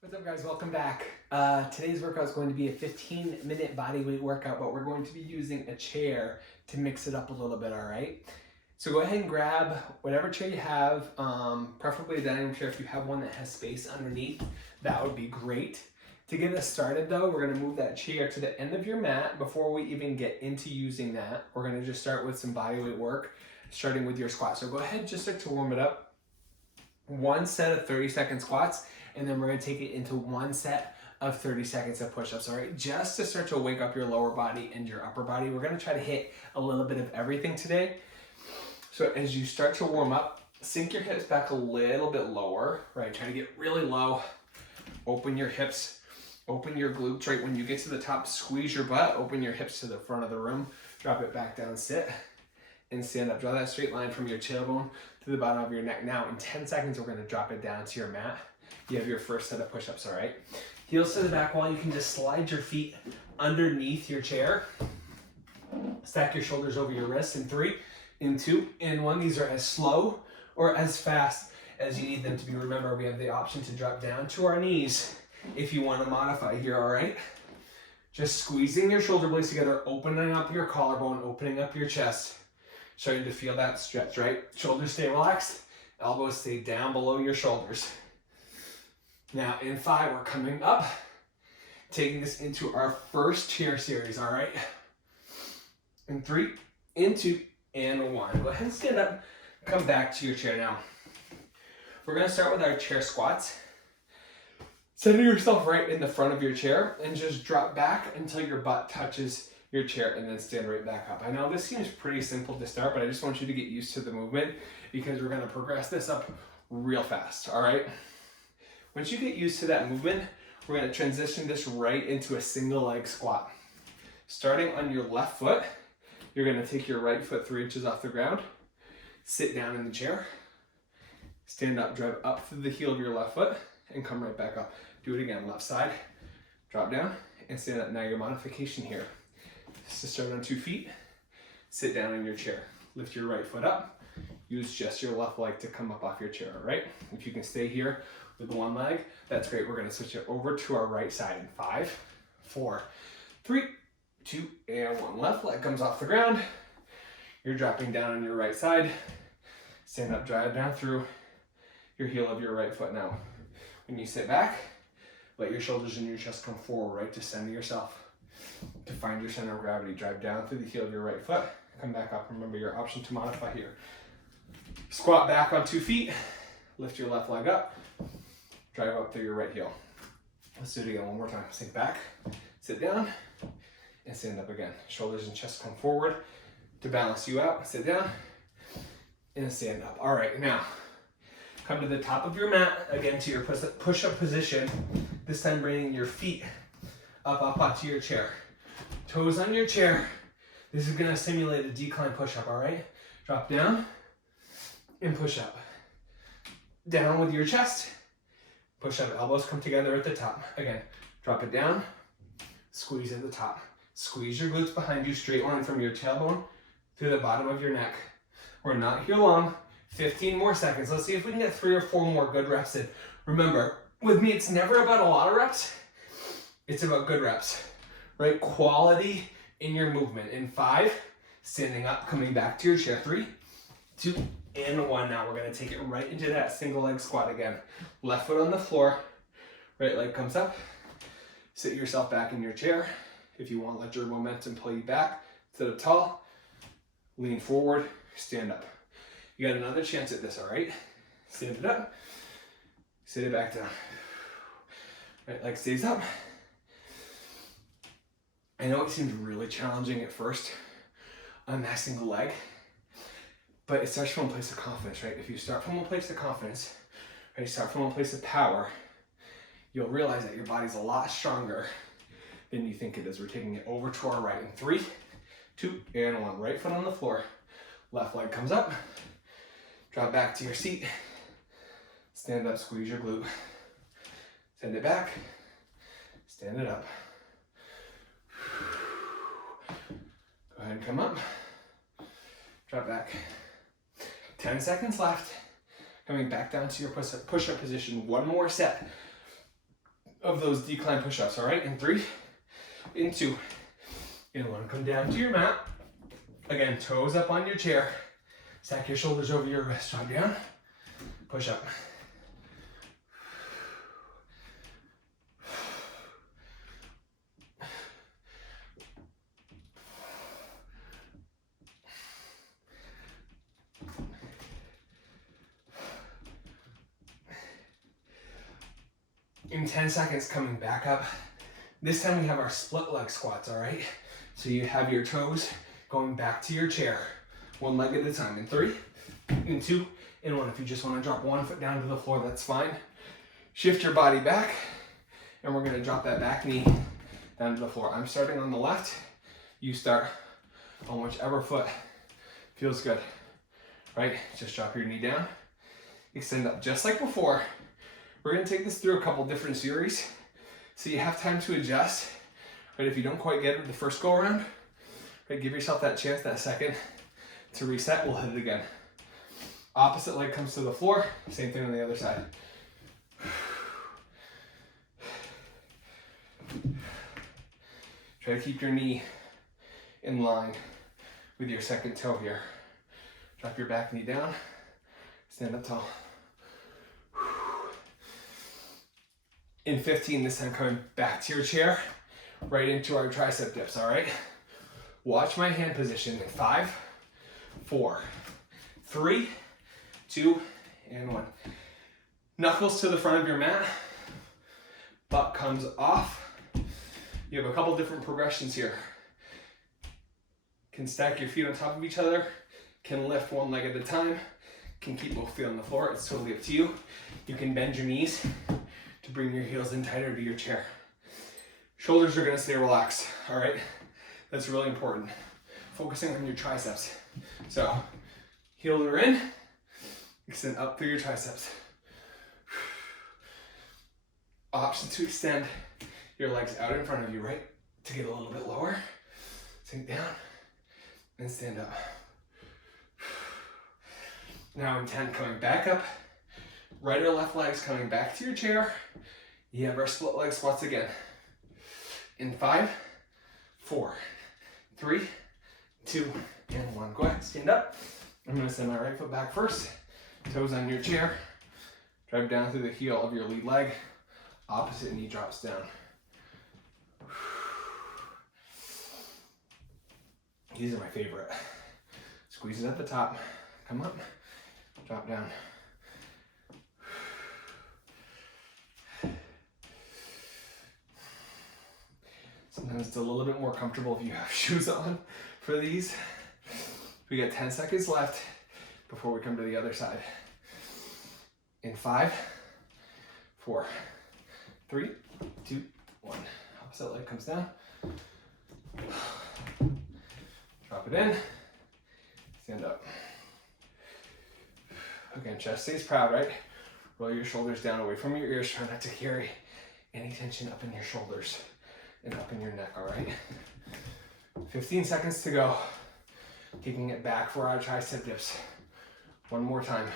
What's up, guys? Welcome back. Today's workout is going to be a 15-minute body weight workout, but we're going to be using a chair to mix it up a little bit, all right? So go ahead and grab whatever chair you have, preferably a dining room chair. If you have one that has space underneath, that would be great. To get us started though, we're gonna move that chair to the end of your mat. Before we even get into using that, we're gonna just start with some body weight work, starting with your squat. So go ahead, just start to warm it up. One set of 30-second squats, and then we're gonna take it into one set of 30 seconds of push-ups, all right? Just to start to wake up your lower body and your upper body. We're gonna try to hit a little bit of everything today. So as you start to warm up, sink your hips back a little bit lower, right? Try to get really low. Open your hips, open your glutes, right? When you get to the top, squeeze your butt, open your hips to the front of the room, drop it back down, sit, and stand up. Draw that straight line from your tailbone to the bottom of your neck. Now, in 10 seconds, we're gonna drop it down to your mat. You have your first set of push-ups, all right? Heels to the back wall. You can just slide your feet underneath your chair. Stack your shoulders over your wrists in 3, in 2, in 1. These are as slow or as fast as you need them to be. Remember, we have the option to drop down to our knees if you want to modify here, all right? Just squeezing your shoulder blades together, opening up your collarbone, opening up your chest. Starting to feel that stretch, right? Shoulders stay relaxed, elbows stay down below your shoulders. Now in 5, we're coming up, taking this into our first chair series, all right? In 3, in 2, and 1. Go ahead and stand up, come back to your chair now. We're gonna start with our chair squats. Center yourself right in the front of your chair and just drop back until your butt touches your chair and then stand right back up. I know this seems pretty simple to start, but I just want you to get used to the movement because we're gonna progress this up real fast, all right? Once you get used to that movement, we're gonna transition this right into a single leg squat. Starting on your left foot, you're gonna take your right foot 3 inches off the ground, sit down in the chair, stand up, drive up through the heel of your left foot, and come right back up. Do it again, left side, drop down, and stand up. Now your modification here is to start on 2 feet, sit down in your chair, lift your right foot up, use just your left leg to come up off your chair, all right? If you can stay here with one leg, that's great. We're gonna switch it over to our right side in 5, 4, 3, 2, and 1. Left leg comes off the ground. You're dropping down on your right side. Stand up, drive down through your heel of your right foot now. When you sit back, let your shoulders and your chest come forward, right? To center yourself. To find your center of gravity, drive down through the heel of your right foot, come back up. Remember your option to modify here. Squat back on 2 feet, lift your left leg up, drive up through your right heel. Let's do it again one more time. Sink back, sit down, and stand up again. Shoulders and chest come forward to balance you out. Sit down, and stand up. All right, now, come to the top of your mat, again to your push-up position, this time bringing your feet up onto your chair. Toes on your chair. This is gonna simulate a decline push-up, all right? Drop down and push up. Down with your chest, push up, elbows come together at the top. Again, drop it down, squeeze at the top. Squeeze your glutes behind you, straight line from your tailbone to the bottom of your neck. We're not here long, 15 more seconds. Let's see if we can get 3 or 4 more good reps in. Remember, with me, it's never about a lot of reps, it's about good reps, right? Quality in your movement. In 5, standing up, coming back to your chair. 3, 2, and 1. Now we're gonna take it right into that single leg squat again. Left foot on the floor, right leg comes up. Sit yourself back in your chair. If you want, let your momentum pull you back. Sit up tall, lean forward, stand up. You got another chance at this, all right? Stand it up, sit it back down. Right leg stays up. I know it seems really challenging at first on that single leg, but it starts from a place of confidence, right? If you start from a place of confidence, right, you start from a place of power, you'll realize that your body's a lot stronger than you think it is. We're taking it over to our right in 3, 2, and 1. Right foot on the floor, left leg comes up, drop back to your seat, stand up, squeeze your glute, send it back, stand it up. Go ahead and come up, drop back. 10 seconds left. Coming back down to your push-up position. One more set. of those decline push-ups, all right? In 3, in 2, in 1. Come down to your mat. Again, toes up on your chair. Stack your shoulders over your wrist. Drop down. Push up. In 10 seconds, coming back up. This time we have our split leg squats, all right? So you have your toes going back to your chair, 1 leg at a time. In 3, in 2, in 1. If you just want to drop 1 foot down to the floor, that's fine. Shift your body back, and we're gonna drop that back knee down to the floor. I'm starting on the left. You start on whichever foot feels good, right? Just drop your knee down, extend up just like before. We're gonna take this through a couple different series, so you have time to adjust, right? If you don't quite get it the first go around, right, give yourself that chance, that second to reset. We'll hit it again. Opposite leg comes to the floor, same thing on the other side. Try to keep your knee in line with your second toe here. Drop your back knee down, stand up tall. In 15, this time coming back to your chair, right into our tricep dips, all right? Watch my hand position in 5, 4, 3, 2, and 1. Knuckles to the front of your mat, butt comes off. You have a couple different progressions here. Can stack your feet on top of each other, can lift 1 leg at a time, can keep both feet on the floor. It's totally up to you. You can bend your knees to bring your heels in tighter to your chair. Shoulders are gonna stay relaxed, all right? That's really important. Focusing on your triceps. So, heels are in, extend up through your triceps. Option to extend your legs out in front of you, right? To get a little bit lower. Sink down and stand up. Now in 10, coming back up. Right or left legs coming back to your chair. You have our split leg squats again. In 5, 4, 3, 2, and 1. Go ahead, stand up. I'm gonna send my right foot back first. Toes on your chair. Drive down through the heel of your lead leg. Opposite knee drops down. These are my favorite. Squeeze it at the top. Come up. Drop down. Sometimes it's a little bit more comfortable if you have shoes on for these. We got 10 seconds left before we come to the other side. In 5, 4, 3, 2, 1. Opposite leg comes down. Drop it in. Stand up. Again, chest stays proud, right? Roll your shoulders down away from your ears. Try not to carry any tension up in your shoulders and up in your neck, all right? 15 seconds to go. Taking it back for our tricep dips. 1 more time.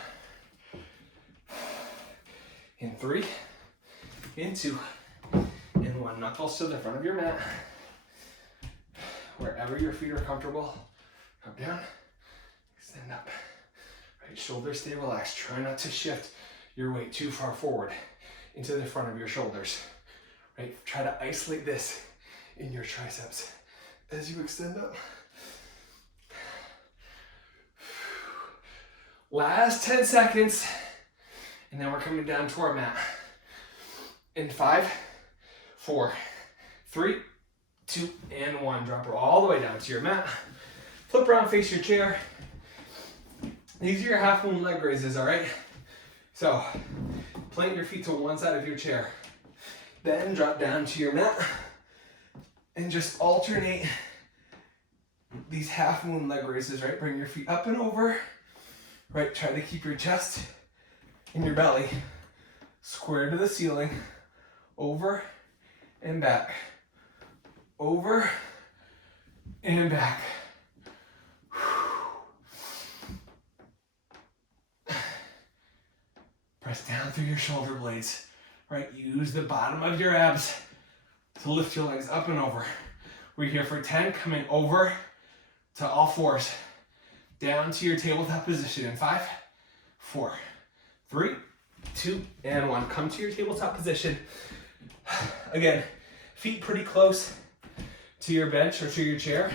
In 3, in 2, in 1. Knuckles to the front of your mat. Wherever your feet are comfortable, come down, extend up. Right, shoulders stay relaxed. Try not to shift your weight too far forward into the front of your shoulders. Right, try to isolate this in your triceps as you extend up. Last 10 seconds, and then we're coming down to our mat. In 5, 4, 3, 2, and 1. Drop her all the way down to your mat. Flip around, face your chair. These are your half moon leg raises, all right? So, plant your feet to one side of your chair. Then drop down to your mat and just alternate these half moon leg raises, right? Bring your feet up and over, right? Try to keep your chest and your belly square to the ceiling, over and back. Over and back. Press down through your shoulder blades, right? Use the bottom of your abs to lift your legs up and over. We're here for 10, coming over to all fours, down to your tabletop position in 5, 4, 3, 2, and 1. Come to your tabletop position. Again, feet pretty close to your bench or to your chair.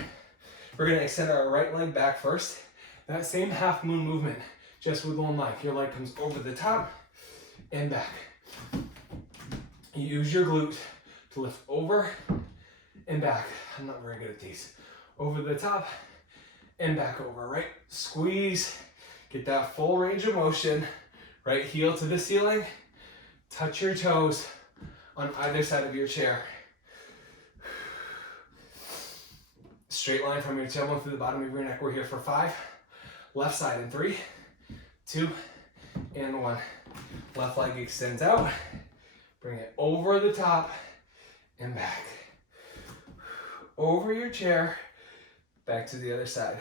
We're gonna extend our right leg back first. That same half moon movement, just with one leg. Your leg comes over the top and back. Use your glute to lift over and back. I'm not very good at these. Over the top and back over, right? Squeeze, get that full range of motion. Right heel to the ceiling. Touch your toes on either side of your chair. Straight line from your tailbone through the bottom of your neck. We're here for 5. Left side in 3, 2, and 1. Left leg extends out. Bring it over the top and back. Over your chair, back to the other side.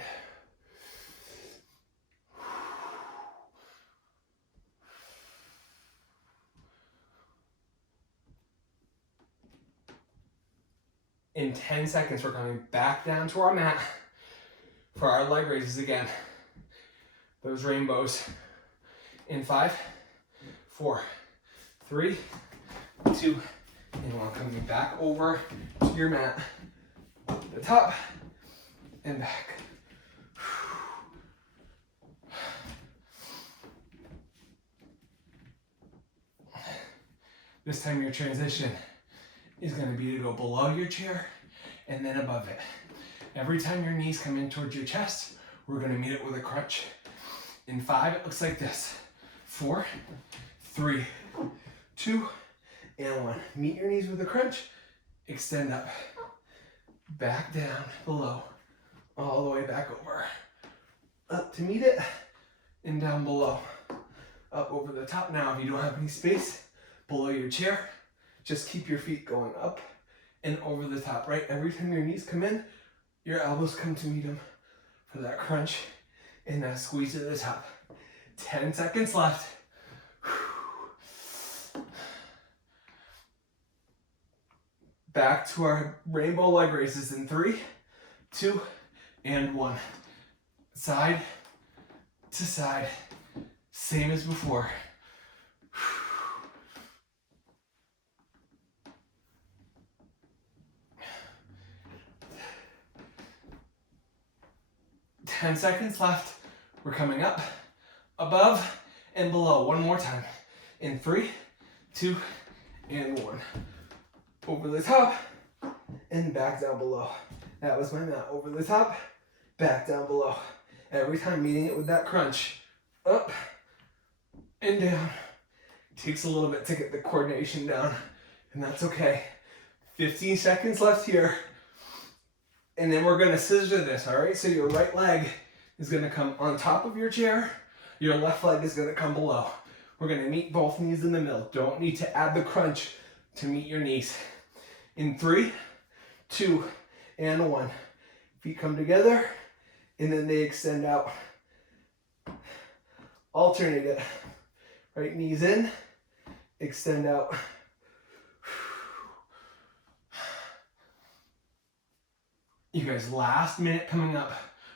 In 10 seconds, we're coming back down to our mat for our leg raises again. Those rainbows. In 5, 4, 3, 2, and 1. Coming back over to your mat. The top and back. This time your transition is going to be to go below your chair and then above it. Every time your knees come in towards your chest, we're going to meet it with a crunch. In 5, it looks like this. 4, 3, 2, and 1. Meet your knees with a crunch. Extend up. Back down, below. All the way back over. Up to meet it, and down below. Up over the top. Now, if you don't have any space below your chair, just keep your feet going up and over the top, right? Every time your knees come in, your elbows come to meet them for that crunch and that squeeze to the top. 10 seconds left. Back to our rainbow leg raises in 3, 2, and 1. Side to side, same as before. 10 seconds left. We're coming up, above, and below. One more time. In 3, 2, and 1. Over the top, and back down below. That was my mat. Over the top, back down below. Every time meeting it with that crunch. Up, and down. Takes a little bit to get the coordination down, and that's okay. 15 seconds left here. And then we're gonna scissor this, all right? So your right leg is gonna come on top of your chair. Your left leg is gonna come below. We're gonna meet both knees in the middle. Don't need to add the crunch to meet your knees. In 3, 2, and 1. Feet come together, and then they extend out. Alternate it. Right knees in, extend out. You guys, last minute coming up.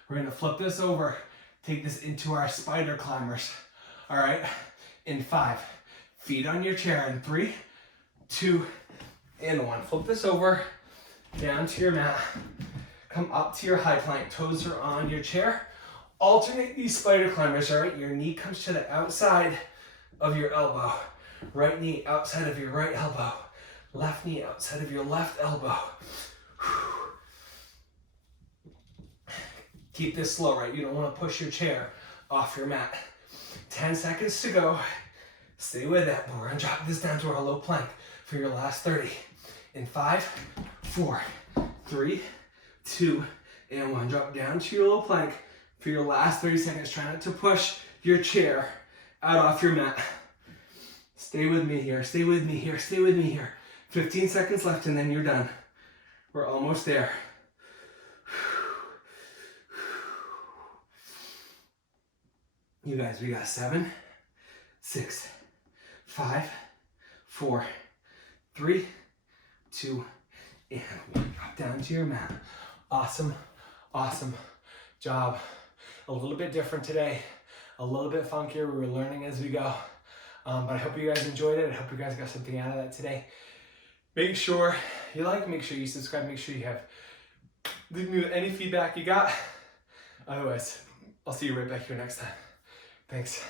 We're gonna flip this over, take this into our spider climbers. All right, in 5, feet on your chair in 3, 2, and 1. Flip this over, down to your mat. Come up to your high plank, toes are on your chair. Alternate these spider climbers, all right? Your knee comes to the outside of your elbow. Right knee outside of your right elbow. Left knee outside of your left elbow. Keep this slow, right? You don't want to push your chair off your mat. 10 seconds to go. Stay with that, but we're gonna drop this down to our low plank for your last 30. In 5, 4, 3, 2, and 1. Drop down to your low plank for your last 30 seconds. Try not to push your chair out off your mat. Stay with me here, stay with me here, stay with me here. 15 seconds left and then you're done. We're almost there. You guys, we got 7, 6, 5, 4, 3, 2, and 1. Drop down to your mat. Awesome, awesome job. A little bit different today, a little bit funkier. We were learning as we go, but I hope you guys enjoyed it. I hope you guys got something out of that today. Make sure you like, make sure you subscribe, make sure you have, leave me with any feedback you got. Otherwise, I'll see you right back here next time. Thanks.